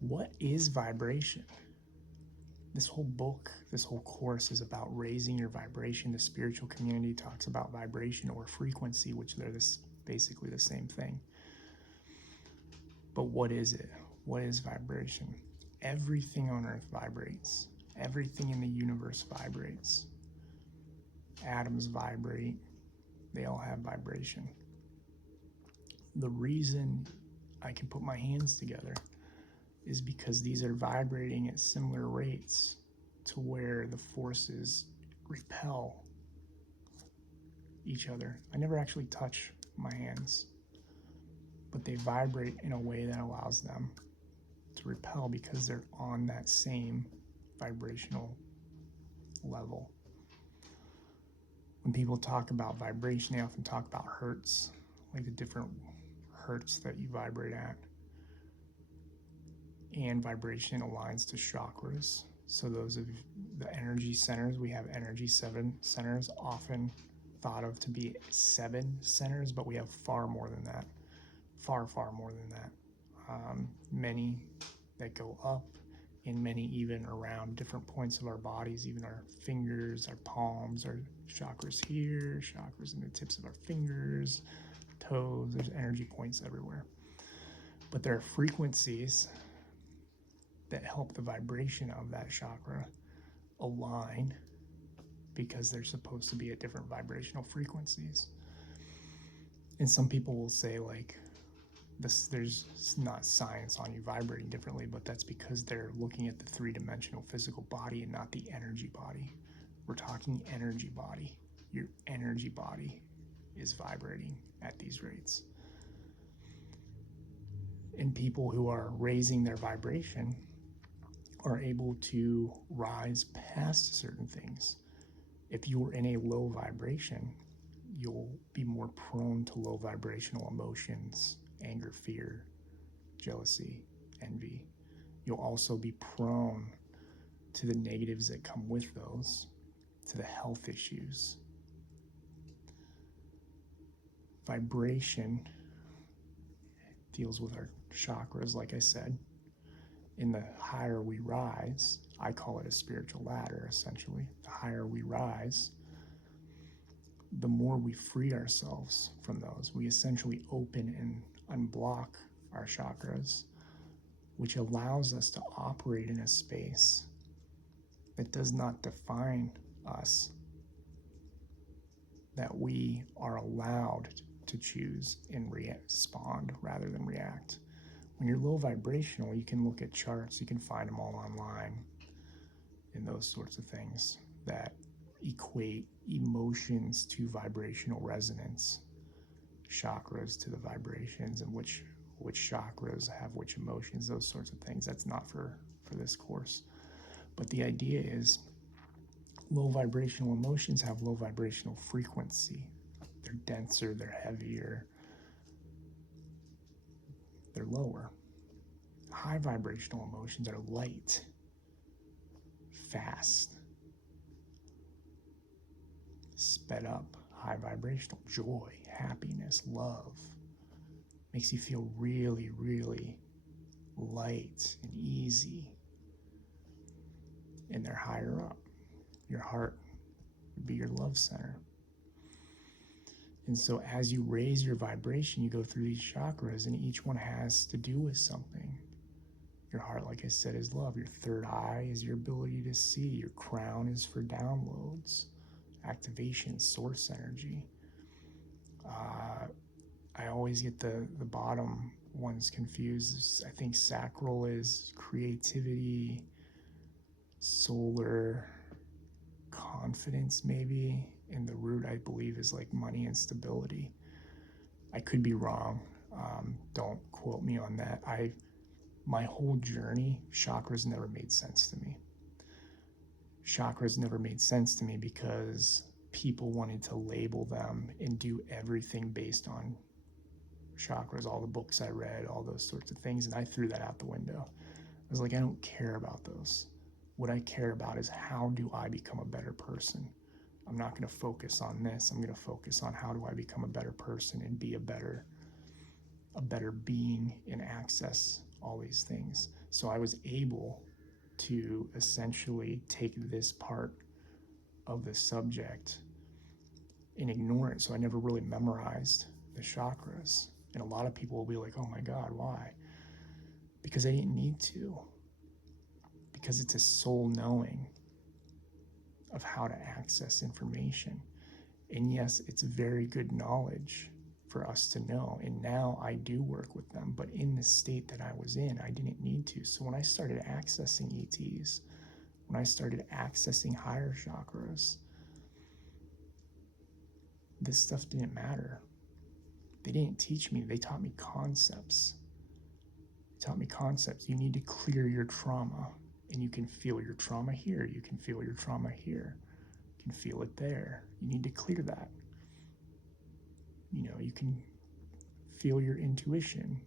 What is vibration? This whole book, this whole course is about raising your vibration. The spiritual community talks about vibration or frequency, which they're basically the same thing. But what is it? What is vibration? Everything on earth vibrates. Everything in the universe vibrates. Atoms vibrate. They all have vibration. The reason I can put my hands together is because these are vibrating at similar rates to where the forces repel each other. I never actually touch my hands, but they vibrate in a way that allows them to repel because they're on that same vibrational level. When people talk about vibration, they often talk about hertz, like the different hertz that you vibrate at. And vibration aligns to chakras. So those of the energy centers, we have energy 7 centers, often thought of to be 7 centers, but we have far more than that. Far more than that. Many that go up, and many even around different points of our bodies, even our fingers, our palms, our chakras here, chakras in the tips of our fingers, toes. There's energy points everywhere. But there are frequencies that help the vibration of that chakra align because they're supposed to be at different vibrational frequencies. And some people will say, like, there's not science on you vibrating differently, but that's because they're looking at the 3-dimensional physical body and not the energy body. We're talking energy body. Your energy body is vibrating at these rates. And people who are raising their vibration are able to rise past certain things. If you're in a low vibration, you'll be more prone to low vibrational emotions, anger, fear, jealousy, envy. You'll also be prone to the negatives that come with those, to the health issues. Vibration deals with our chakras, like I said. In the higher we rise, I call it a spiritual ladder, essentially. The higher we rise, the more we free ourselves from those. We essentially open and unblock our chakras, which allows us to operate in a space that does not define us, that we are allowed to choose and respond rather than react. When you're low vibrational, you can look at charts, you can find them all online, and those sorts of things that equate emotions to vibrational resonance, chakras to the vibrations, and which chakras have which emotions, those sorts of things. That's not for this course. But the idea is low vibrational emotions have low vibrational frequency. They're denser, they're heavier, they're lower. High vibrational emotions are light, fast, sped up. High vibrational joy, happiness, love makes you feel really, really light and easy. And they're higher up. Your heart would be your love center. And so as you raise your vibration, you go through these chakras, and each one has to do with something. Your heart, like I said, is love. Your third eye is your ability to see. Your crown is for downloads, activation, source energy. I always get the bottom ones confused. I think sacral is creativity, solar, confidence maybe, and the root, I believe, is like money and stability. I could be wrong. Don't quote me on that. My whole journey, chakras never made sense to me. Chakras never made sense to me because people wanted to label them and do everything based on chakras, all the books I read, all those sorts of things, and I threw that out the window. I was like, I don't care about those. What I care about is how do I become a better person? I'm not going to focus on this. I'm going to focus on how do I become a better person and be a better being and access all these things. So I was able to essentially take this part of the subject and ignore it. So I never really memorized the chakras. And a lot of people will be like, oh my God, why? Because I didn't need to. Because it's a soul knowing of how to access information. And yes, it's very good knowledge for us to know. And now I do work with them. But in the state that I was in, I didn't need to. So when I started accessing ETs, when I started accessing higher chakras, this stuff didn't matter. They didn't teach me. They taught me concepts. They taught me concepts. You need to clear your trauma. And you can feel your trauma here. You can feel your trauma here. You can feel it there. You need to clear that. You can feel your intuition.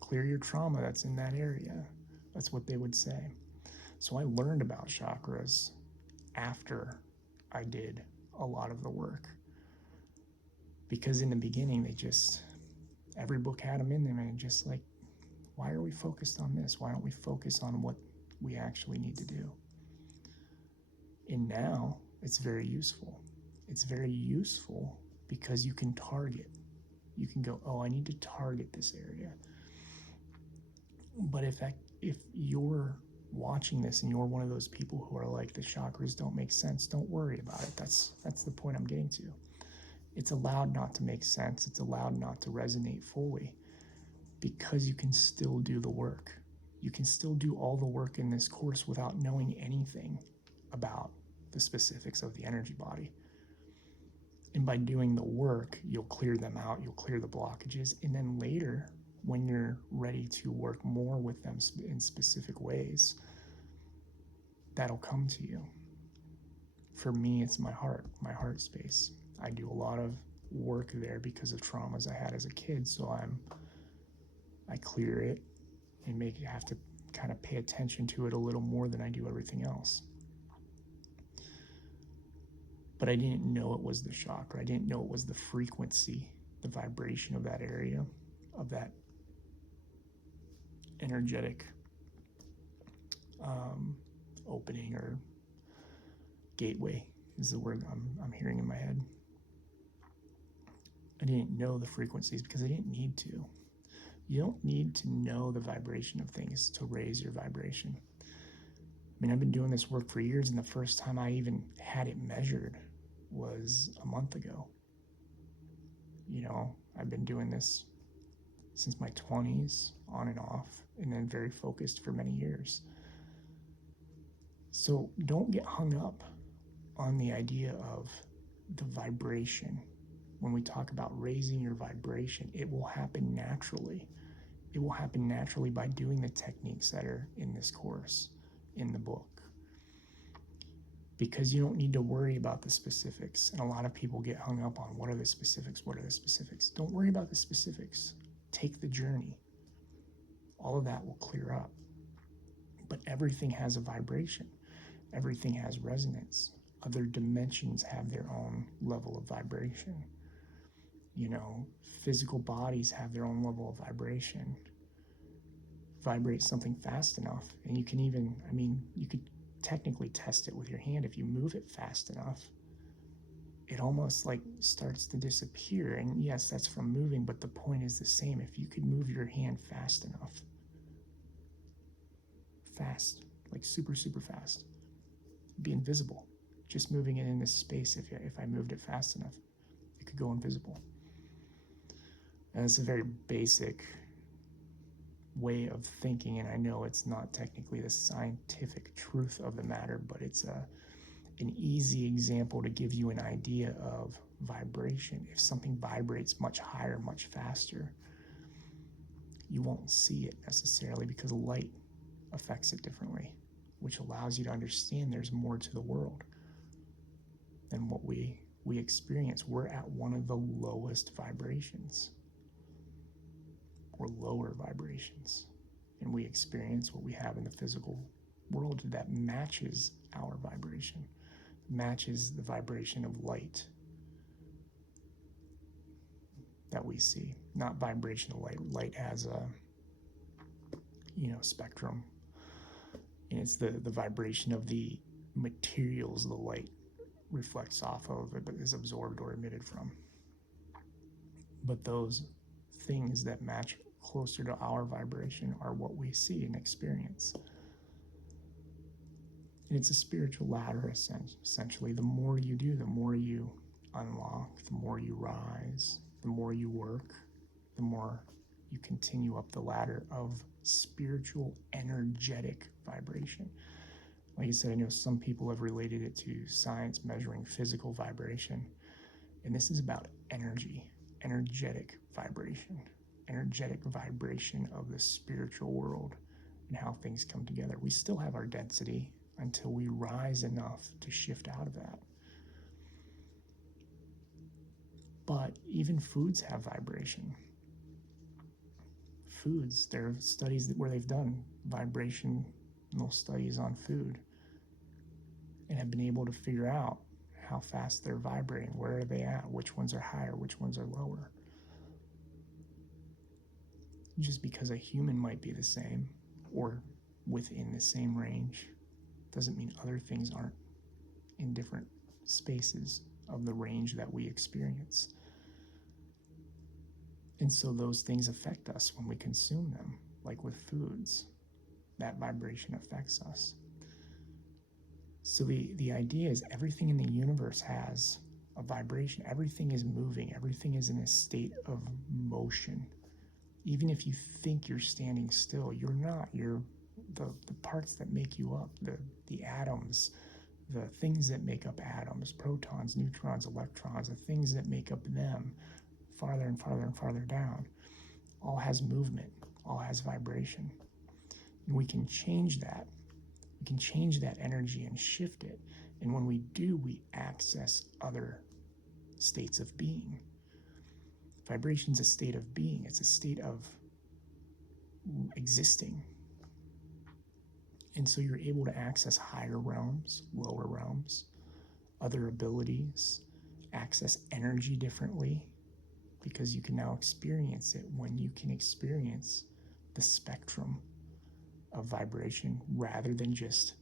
Clear your trauma that's in that area. That's what they would say. So I learned about chakras after I did a lot of the work. Because in the beginning, every book had them in them, and just like, why are we focused on this? Why don't we focus on what we actually need to do? And now it's very useful. It's very useful because you can target. You can go, oh, I need to target this area. But if you're watching this and you're one of those people who are like, the chakras don't make sense, don't worry about it. That's the point I'm getting to. It's allowed not to make sense. It's allowed not to resonate fully, because you can still do the work. You can still do all the work in this course without knowing anything about the specifics of the energy body. And by doing the work, you'll clear them out, you'll clear the blockages, and then later, when you're ready to work more with them in specific ways, that'll come to you. For me, it's my heart space. I do a lot of work there because of traumas I had as a kid, so I clear it and have to kind of pay attention to it a little more than I do everything else. But I didn't know it was the chakra. I didn't know it was the frequency, the vibration of that area, of that energetic opening, or gateway is the word I'm hearing in my head. I didn't know the frequencies because I didn't need to. You don't need to know the vibration of things to raise your vibration. I mean, I've been doing this work for years, and the first time I even had it measured was a month ago. I've been doing this since my 20s, on and off, and then very focused for many years. So don't get hung up on the idea of the vibration. When we talk about raising your vibration, it will happen naturally. It will happen naturally by doing the techniques that are in this course, in the book. Because you don't need to worry about the specifics. And a lot of people get hung up on, what are the specifics? What are the specifics? Don't worry about the specifics. Take the journey. All of that will clear up. But everything has a vibration. Everything has resonance. Other dimensions have their own level of vibration. Physical bodies have their own level of vibration. Vibrate something fast enough, and you could technically test it with your hand. If you move it fast enough, it almost like starts to disappear. And yes, that's from moving, but the point is the same. If you could move your hand fast enough, like super, super fast, it'd be invisible. Just moving it in this space, if I moved it fast enough, it could go invisible. And it's a very basic way of thinking, and I know it's not technically the scientific truth of the matter, but it's an easy example to give you an idea of vibration. If something vibrates much higher, much faster, you won't see it necessarily, because light affects it differently, which allows you to understand there's more to the world than what we experience. We're at one of the lowest vibrations, or lower vibrations, and we experience what we have in the physical world that matches our vibration, matches the vibration of light that we see. Not vibrational light. Light has spectrum, and it's the vibration of the materials the light reflects off of, but is absorbed or emitted from. But those things that match closer to our vibration are what we see and experience. And it's a spiritual ladder, essentially. The more you do, the more you unlock, the more you rise, the more you work, the more you continue up the ladder of spiritual, energetic vibration. Like I said, I know some people have related it to science measuring physical vibration. And this is about energy, energetic vibration of the spiritual world and how things come together. We still have our density until we rise enough to shift out of that. But even foods have vibration. Foods, there are studies where they've done vibrational studies on food and have been able to figure out how fast they're vibrating, where are they at, which ones are higher, which ones are lower. Just because a human might be the same or within the same range doesn't mean other things aren't in different spaces of the range that we experience. And so those things affect us when we consume them, like with foods. That vibration affects us. So the idea is everything in the universe has a vibration. Everything is moving. Everything is in a state of motion. Even if you think you're standing still, you're not. You're the parts that make you up, the atoms, the things that make up atoms, protons, neutrons, electrons, the things that make up them, farther and farther and farther down, all has movement, all has vibration. And we can change that. We can change that energy and shift it. And when we do, we access other states of being. Vibration's a state of being. It's a state of existing. And so you're able to access higher realms, lower realms, other abilities, access energy differently, because you can now experience it when you can experience the spectrum of vibration rather than just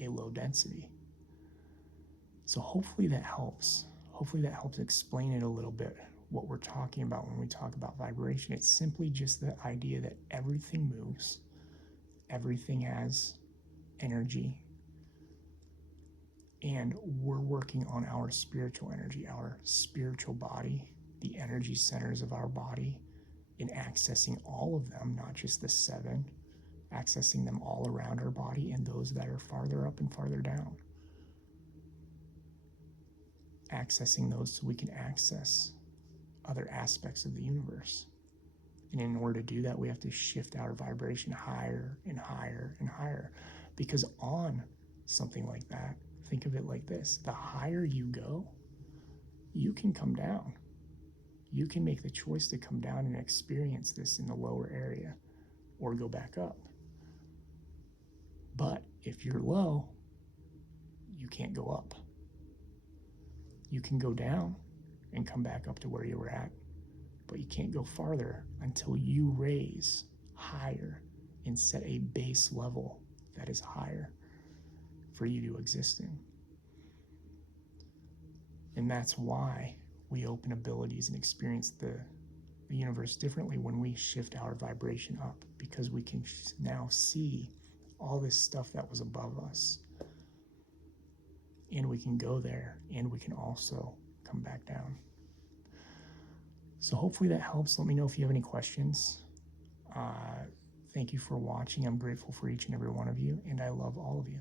a low density. So hopefully that helps. Hopefully that helps explain it a little bit, what we're talking about when we talk about vibration. It's simply just the idea that everything moves, everything has energy, and we're working on our spiritual energy, our spiritual body, the energy centers of our body, in accessing all of them, not just the 7, accessing them all around our body and those that are farther up and farther down. Accessing those so we can access other aspects of the universe. And in order to do that, we have to shift our vibration higher and higher and higher. Because on something like that, think of it like this: the higher you go, you can come down. You can make the choice to come down and experience this in the lower area or go back up. But if you're low, you can't go up. You can go down and come back up to where you were at, but you can't go farther until you raise higher and set a base level that is higher for you to exist in. And that's why we open abilities and experience the universe differently when we shift our vibration up, because we can now see all this stuff that was above us. And we can go there, and we can also come back down. So hopefully that helps. Let me know if you have any questions. Thank you for watching. I'm grateful for each and every one of you, and I love all of you.